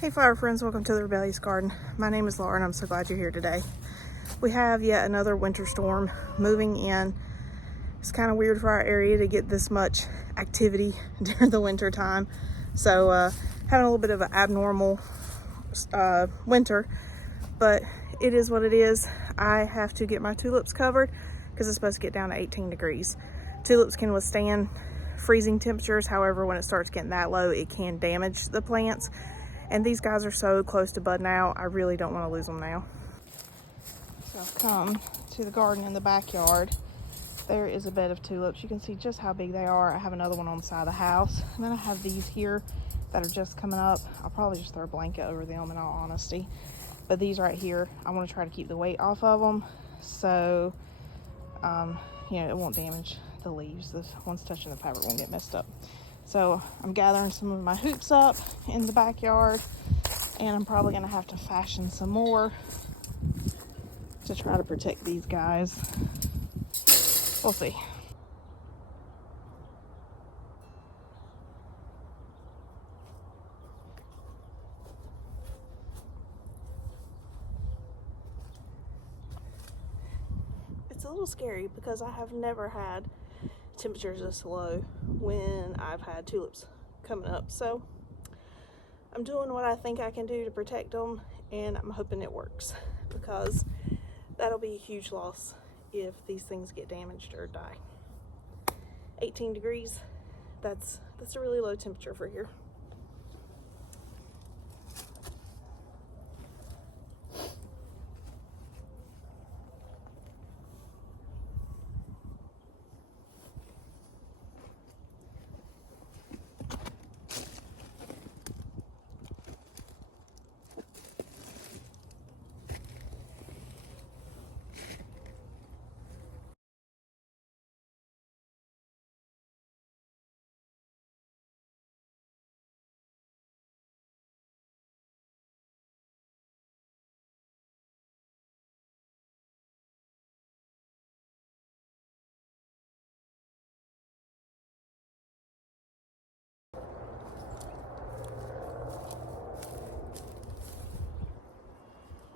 Hey flower friends, welcome to the Rebellious Garden. My name is Laura and I'm so glad you're here today. We have yet another winter storm moving in. It's kind of weird for our area to get this much activity during the winter time. So having a little bit of an abnormal winter, but it is what it is. I have to get my tulips covered because it's supposed to get down to 18 degrees. Tulips can withstand freezing temperatures. However, when it starts getting that low, it can damage the plants. And these guys are so close to budding out, I really don't want to lose them now. So I've come to the garden in the backyard. There is a bed of tulips. You can see just how big they are. I have another one on the side of the house. And then I have these here that are just coming up. I'll probably just throw a blanket over them in all honesty. But these right here, I want to try to keep the weight off of them. So, it won't damage the leaves. The ones touching the fabric won't get messed up. So I'm gathering some of my hoops up in the backyard, and I'm probably gonna have to fashion some more to try to protect these guys. We'll see. It's a little scary because I have never had temperatures this low when I've had tulips coming up. So I'm doing what I think I can do to protect them, and I'm hoping it works because that'll be a huge loss if these things get damaged or die. 18 degrees, that's a really low temperature for here.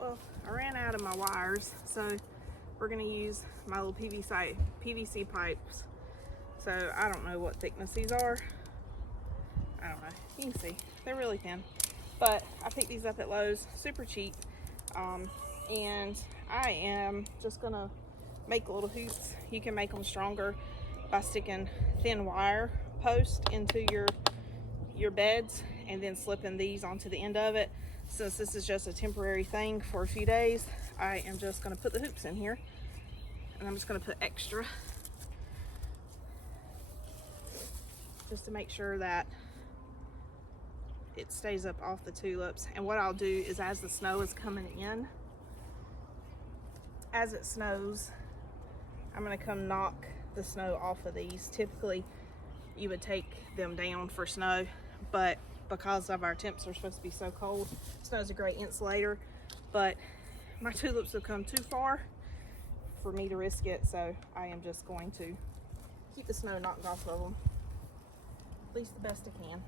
Well, I ran out of my wires, so we're gonna use my little PVC pipes. So I don't know what thickness these are. I don't know. You can see they're really thin, but I picked these up at Lowe's, super cheap. And I am just gonna make little hoops. You can make them stronger by sticking thin wire post into your beds and then slipping these onto the end of it. Since this is just a temporary thing for a few days, I am just going to put the hoops in here, and I'm just going to put extra just to make sure that it stays up off the tulips. And what I'll do is, as the snow is coming in, as it snows, I'm going to come knock the snow off of these. Typically you would take them down for snow, but because of our temps are supposed to be so cold, snow's a great insulator. But my tulips have come too far for me to risk it, so I am just going to keep the snow knocked off of them, at least the best I can.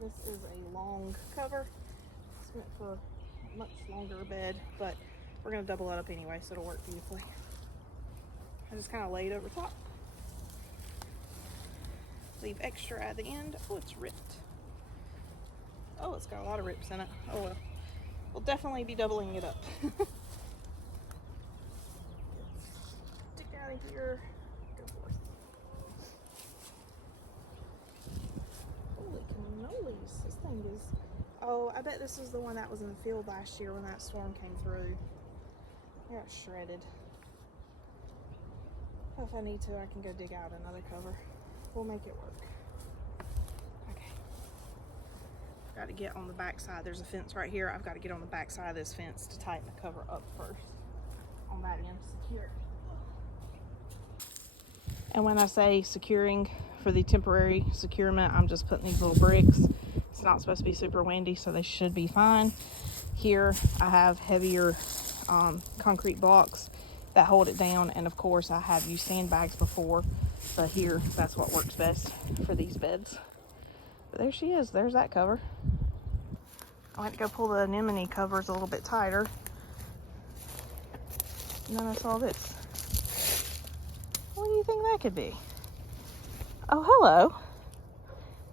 This is a long cover. It's meant for a much longer bed, but we're going to double it up anyway, so it'll work beautifully. I just kind of lay it over top. Leave extra at the end. Oh, it's ripped. Oh, it's got a lot of rips in it. Oh well. We'll definitely be doubling it up. Stick out of here. Go forth. Holy cannolis. This thing is... Oh, I bet this is the one that was in the field last year when that storm came through. I got shredded. If I need to, I can go dig out another cover. We'll make it work. Okay. I've got to get on the back side. There's a fence right here. I've got to get on the back side of this fence to tighten the cover up first. On that end, secure. And when I say securing for the temporary securement, I'm just putting these little bricks. It's not supposed to be super windy, so they should be fine. Here I have heavier concrete blocks that hold it down. And of course I have used sandbags before, but here that's what works best for these beds. But there she is. There's that cover. I went to go pull the anemone covers a little bit tighter, and then I saw this. What do you think that could be? Oh, hello.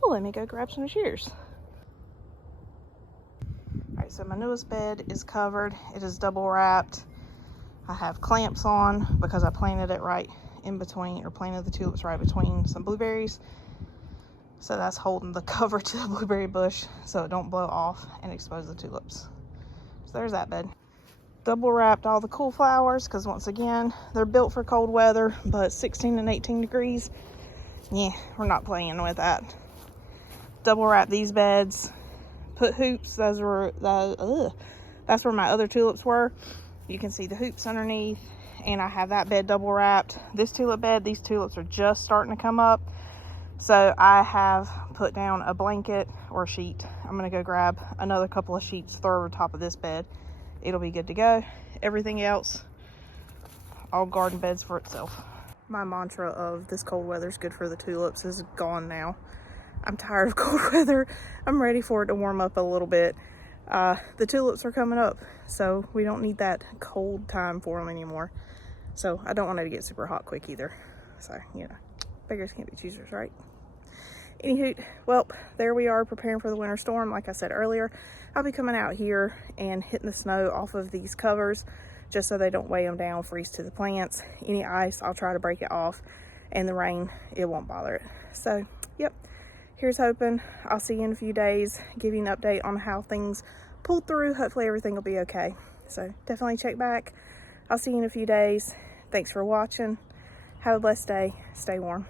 Well, let me go grab some shears. All right, so my newest bed is covered. It is double wrapped. I have clamps on because I planted it right in between, or planted the tulips right between some blueberries. So that's holding the cover to the blueberry bush so it don't blow off and expose the tulips. So there's that bed. Double wrapped all the cool flowers because once again, they're built for cold weather, but 16 and 18 degrees, yeah, we're not playing with that. Double wrap these beds, put hoops. That's where my other tulips were. You can see the hoops underneath, and I have that bed double wrapped. This tulip bed, these tulips are just starting to come up, so I have put down a blanket or a sheet. I'm gonna go grab another couple of sheets, throw over top of this bed. It'll be good to go. Everything else, all garden beds for itself. My mantra of this cold weather is good for the tulips is gone now. I'm tired of cold weather. I'm ready for it to warm up a little bit. The tulips are coming up, so we don't need that cold time for them anymore. So I don't want it to get super hot quick either. So, you know, beggars can't be choosers, right? Anywho, well, there we are preparing for the winter storm. Like I said earlier, I'll be coming out here and hitting the snow off of these covers just so they don't weigh them down, freeze to the plants. Any ice, I'll try to break it off, and the rain, it won't bother it. So, yep, here's hoping. I'll see you in a few days, give you an update on how things pull through. Hopefully everything will be okay. So definitely check back. I'll see you in a few days. Thanks for watching. Have a blessed day. Stay warm.